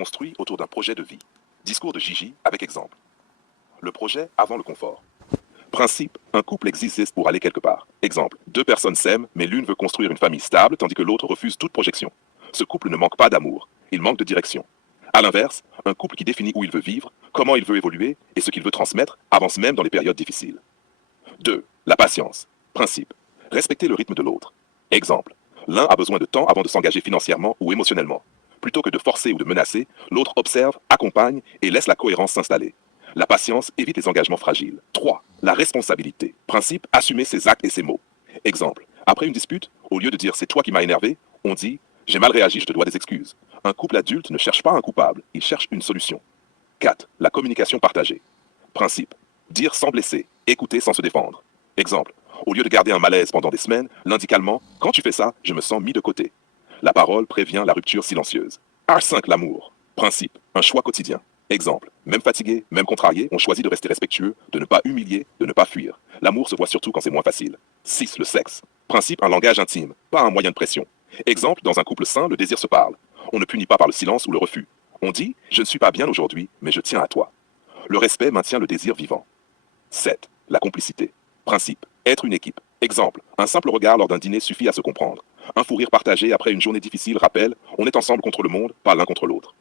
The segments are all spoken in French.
construit autour d'un projet de vie. Discours de Gigi avec exemple. Le projet avant le confort. Principe, un couple existe pour aller quelque part. Exemple, deux personnes s'aiment, mais l'une veut construire une famille stable, tandis que l'autre refuse toute projection. Ce couple ne manque pas d'amour, il manque de direction. A l'inverse, un couple qui définit où il veut vivre, comment il veut évoluer et ce qu'il veut transmettre avance même dans les périodes difficiles. 2. La patience. Principe, respecter le rythme de l'autre. Exemple, l'un a besoin de temps avant de s'engager financièrement ou émotionnellement. Plutôt que de forcer ou de menacer, l'autre observe, accompagne et laisse la cohérence s'installer. La patience évite les engagements fragiles. 3. La responsabilité. Principe, assumer ses actes et ses mots. Exemple, après une dispute, au lieu de dire c'est toi qui m'as énervé, on dit j'ai mal réagi, je te dois des excuses. Un couple adulte ne cherche pas un coupable, il cherche une solution. 4. La communication partagée. Principe, dire sans blesser, écouter sans se défendre. Exemple, au lieu de garder un malaise pendant des semaines, l'un dit calmement quand tu fais ça, je me sens mis de côté. La parole prévient la rupture silencieuse. R5. L'amour. Principe, un choix quotidien. Exemple, même fatigué, même contrarié, on choisit de rester respectueux, de ne pas humilier, de ne pas fuir. L'amour se voit surtout quand c'est moins facile. 6. Le sexe. Principe, un langage intime, pas un moyen de pression. Exemple, dans un couple sain, le désir se parle. On ne punit pas par le silence ou le refus. On dit « je ne suis pas bien aujourd'hui, mais je tiens à toi ». Le respect maintient le désir vivant. 7. La complicité. Principe, être une équipe. Exemple, un simple regard lors d'un dîner suffit à se comprendre. Un fou rire partagé après une journée difficile rappelle « on est ensemble contre le monde, pas l'un contre l'autre ».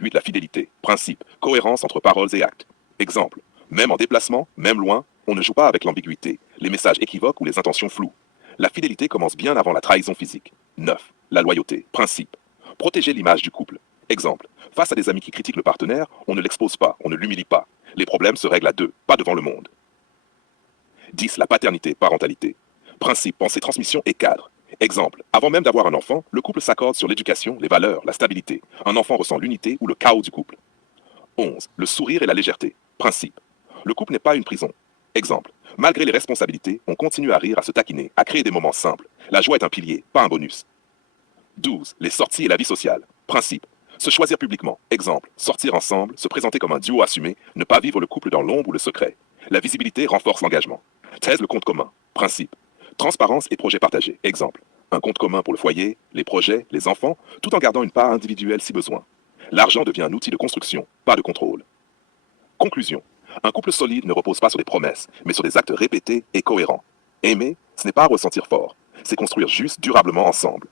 8. La fidélité. Principe, cohérence entre paroles et actes. Exemple, même en déplacement, même loin, on ne joue pas avec l'ambiguïté, les messages équivoques ou les intentions floues. La fidélité commence bien avant la trahison physique. 9. La loyauté. Principe, protéger l'image du couple. Exemple, face à des amis qui critiquent le partenaire, on ne l'expose pas, on ne l'humilie pas. Les problèmes se règlent à deux, pas devant le monde. 10. La paternité, parentalité. Principe, pensée, transmission et cadre. Exemple, avant même d'avoir un enfant, le couple s'accorde sur l'éducation, les valeurs, la stabilité. Un enfant ressent l'unité ou le chaos du couple. 11. Le sourire et la légèreté. Principe, le couple n'est pas une prison. Exemple, malgré les responsabilités, on continue à rire, à se taquiner, à créer des moments simples. La joie est un pilier, pas un bonus. 12. Les sorties et la vie sociale. Principe, se choisir publiquement. Exemple, sortir ensemble, se présenter comme un duo assumé, ne pas vivre le couple dans l'ombre ou le secret. La visibilité renforce l'engagement. 13. Le compte commun. Principe, transparence et projets partagés. Exemple, un compte commun pour le foyer, les projets, les enfants, tout en gardant une part individuelle si besoin. L'argent devient un outil de construction, pas de contrôle. Conclusion. Un couple solide ne repose pas sur des promesses, mais sur des actes répétés et cohérents. Aimer, ce n'est pas ressentir fort, c'est construire juste durablement ensemble.